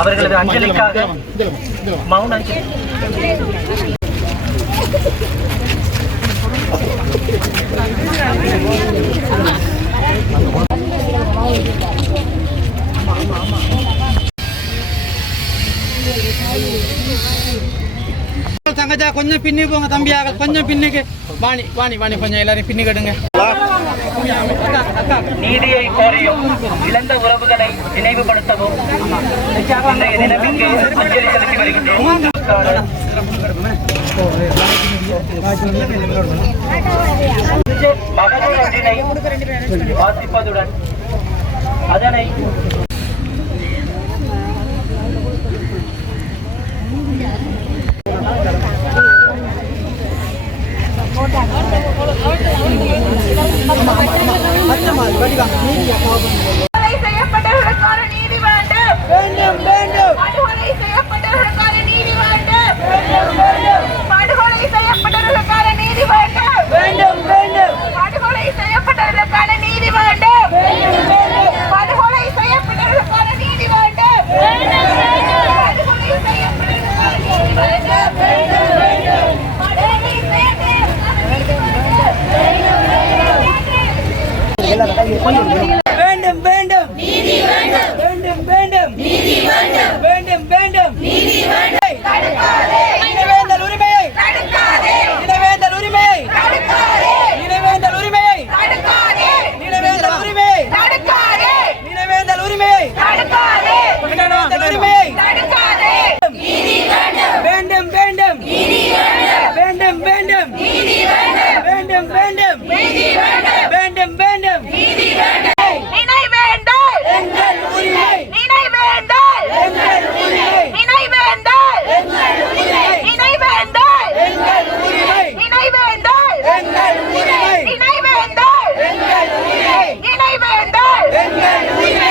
அவர்களது அஞ்சலிக்காக மௌன அஞ்சலி. தங்கச்சா கொஞ்சம் பின்னி போங்க தம்பியாக, கொஞ்சம் பின்னுக்கு வாணி வாணி வாணி கொஞ்சம் எல்லாரையும் பின்னி கட்டுங்க. நீதியை கோரியும் இழந்த உறவுகளை நினைவுபடுத்தவும் இன்றைய தினமிற்கு அஞ்சலி செலுத்தி வருகின்றோம். மகளிர் ஒன்றினை வாசிப்பதுடன் அதனை செய்யப்பட்டவர்களுக்கான நீதி வேண்டும் வேண்டும் வேண்டும். படுகொலை செய்யப்பட்டவர்களுக்கான நீதி வேண்டும் வேண்டும் வேண்டும். படுகொலை செய்யப்பட்டவர்களுக்கான நீதி வேண்டும் வேண்டும் வேண்டும். படுகொலை செய்யப்பட்டவர்களுக்கான நீதி வேண்டும் வேண்டும் வேண்டும். படுகொலை செய்யப்பட்டவர்களுக்கான நீதி வேண்டும் வேண்டும் வேண்டும். படுகொலை செய்யப்பட்டவர்களுக்கான நீதி வேண்டும் வேண்டும் வேண்டும். படுகொலை வேண்டும் வேண்டும் நீதி வேண்டும் வேண்டும் வேண்டும் நீதி வேண்டும் வேண்டும் வேண்டும் நீதி வேண்டும். தடுக்காதே இனவேந்தல் உரிமையை, தடுக்காதே இனவேந்தல் உரிமையை, தடுக்காதே இனவேந்தல் உரிமையை, தடுக்காதே இனவேந்தல் உரிமையை, தடுக்காதே இனவேந்தல் உரிமையை, தடுக்காதே இனவேந்தல் உரிமையை, தடுக்காதே. நீதி வேண்டும் வேண்டும் வேண்டும் நீதி வேண்டும் வேண்டும் வேண்டும் நீதி வேண்டும் வேண்டும் வேண்டும் நீதி வேண்டும் வேண்டும் வேண்டும் நீதி வேண்டும். நினைவேந்தல் எங்கள் உரிமை, நினைவேந்தல் எங்கள் உரிமை, நினைவேந்தல் எங்கள் உரிமை, நினைவேந்தல் எங்கள் உரிமை, நினைவேந்தல் எங்கள் உரிமை, நினைவேந்தல் எங்கள் உரிமை, நினைவேந்தல் எங்கள் உரிமை.